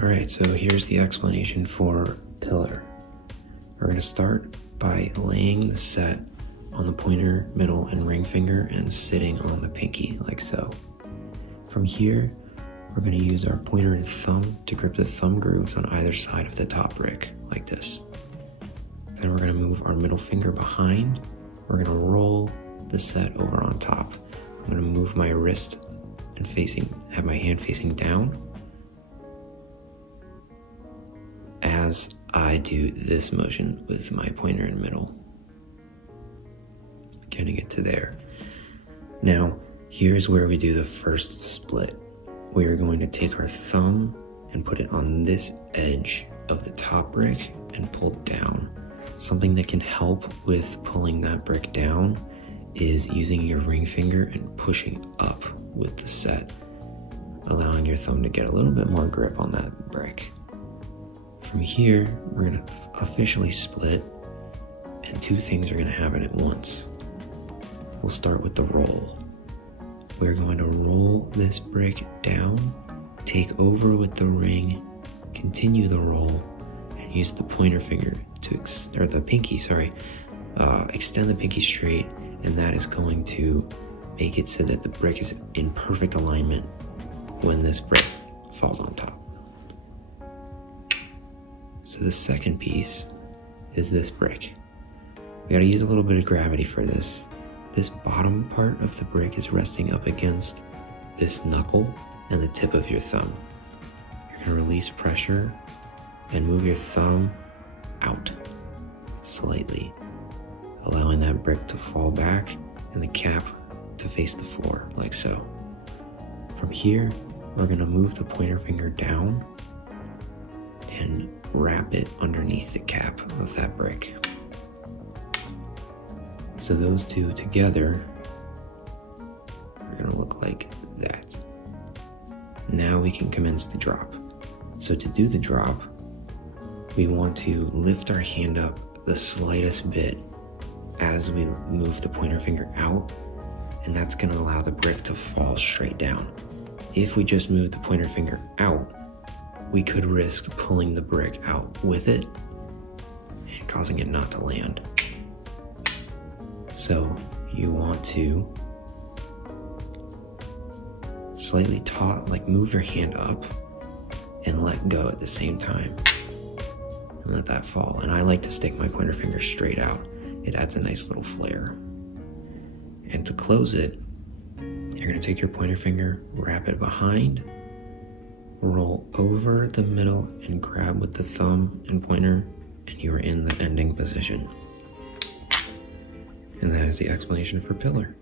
Alright, so here's the explanation for pillar. We're going to start by laying the set on the pointer, middle, and ring finger and sitting on the pinky, like so. From here, we're going to use our pointer and thumb to grip the thumb grooves on either side of the top brick, like this. Then we're going to move our middle finger behind. We're going to roll the set over on top. I'm going to move my wrist and have my hand facing down as I do this motion with my pointer and middle. Getting it to there. Now, here's where we do the first split. We are going to take our thumb and put it on this edge of the top brick and pull down. Something that can help with pulling that brick down is using your ring finger and pushing up with the set, allowing your thumb to get a little bit more grip on that brick. From here, we're going to officially split, and two things are going to happen at once. We'll start with the roll. We're going to roll this brick down, take over with the ring, continue the roll, and use the pointer finger extend the pinky straight, and that is going to make it so that the brick is in perfect alignment when this brick falls on top. So the second piece is this brick. We gotta use a little bit of gravity for this. This bottom part of the brick is resting up against this knuckle and the tip of your thumb. You're gonna release pressure and move your thumb out slightly, allowing that brick to fall back and the cap to face the floor, like so. From here, we're gonna move the pointer finger down and wrap it underneath the cap of that brick. So those two together are gonna look like that. Now we can commence the drop. So to do the drop, we want to lift our hand up the slightest bit as we move the pointer finger out, and that's gonna allow the brick to fall straight down. If we just move the pointer finger out, we could risk pulling the brick out with it and causing it not to land. So you want to slightly move your hand up and let go at the same time and let that fall. And I like to stick my pointer finger straight out. It adds a nice little flare. And to close it, you're gonna take your pointer finger, wrap it behind, roll over the middle and grab with the thumb and pointer, and you are in the ending position. And that is the explanation for pillar.